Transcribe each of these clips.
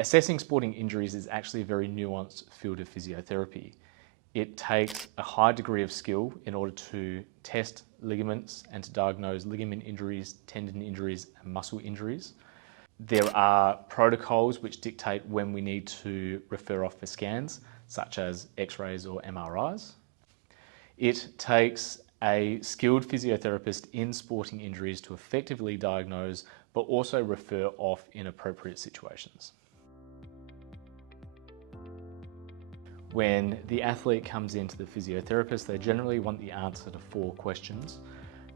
Assessing sporting injuries is actually a very nuanced field of physiotherapy. It takes a high degree of skill in order to test ligaments and to diagnose ligament injuries, tendon injuries, and muscle injuries. There are protocols which dictate when we need to refer off for scans, such as X-rays or MRIs. It takes a skilled physiotherapist in sporting injuries to effectively diagnose, but also refer off in appropriate situations. When the athlete comes into the physiotherapist, they generally want the answer to 4 questions.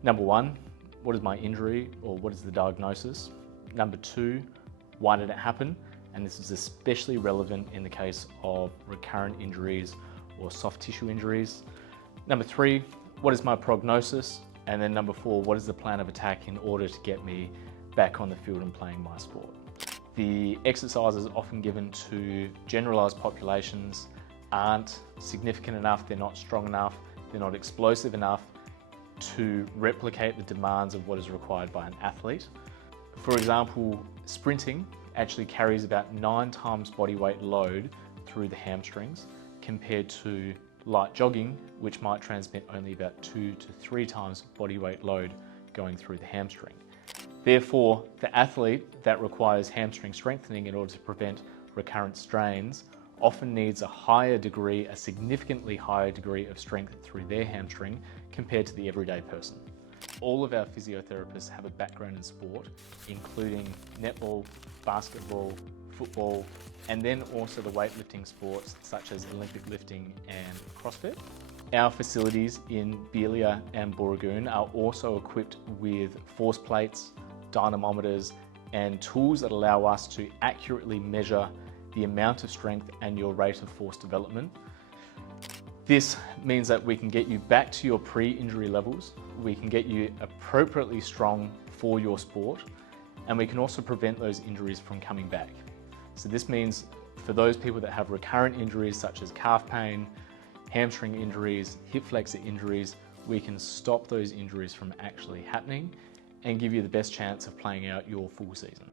Number 1, what is my injury, or what is the diagnosis? Number 2, why did it happen? And this is especially relevant in the case of recurrent injuries or soft tissue injuries. Number 3, what is my prognosis? And then number 4, what is the plan of attack in order to get me back on the field and playing my sport? The exercises often given to generalized populations aren't significant enough, they're not strong enough, they're not explosive enough to replicate the demands of what is required by an athlete. For example, sprinting actually carries about 9 times body weight load through the hamstrings compared to light jogging, which might transmit only about 2 to 3 times body weight load going through the hamstring. Therefore, the athlete that requires hamstring strengthening in order to prevent recurrent strains often needs a significantly higher degree of strength through their hamstring compared to the everyday person. All of our physiotherapists have a background in sport, including netball, basketball, football, and then also the weightlifting sports such as Olympic lifting and CrossFit. Our facilities in Belia and Booragoon are also equipped with force plates, dynamometers, and tools that allow us to accurately measure the amount of strength and your rate of force development. This means that we can get you back to your pre-injury levels, we can get you appropriately strong for your sport, and we can also prevent those injuries from coming back. So this means for those people that have recurrent injuries such as calf pain, hamstring injuries, hip flexor injuries, we can stop those injuries from actually happening and give you the best chance of playing out your full season.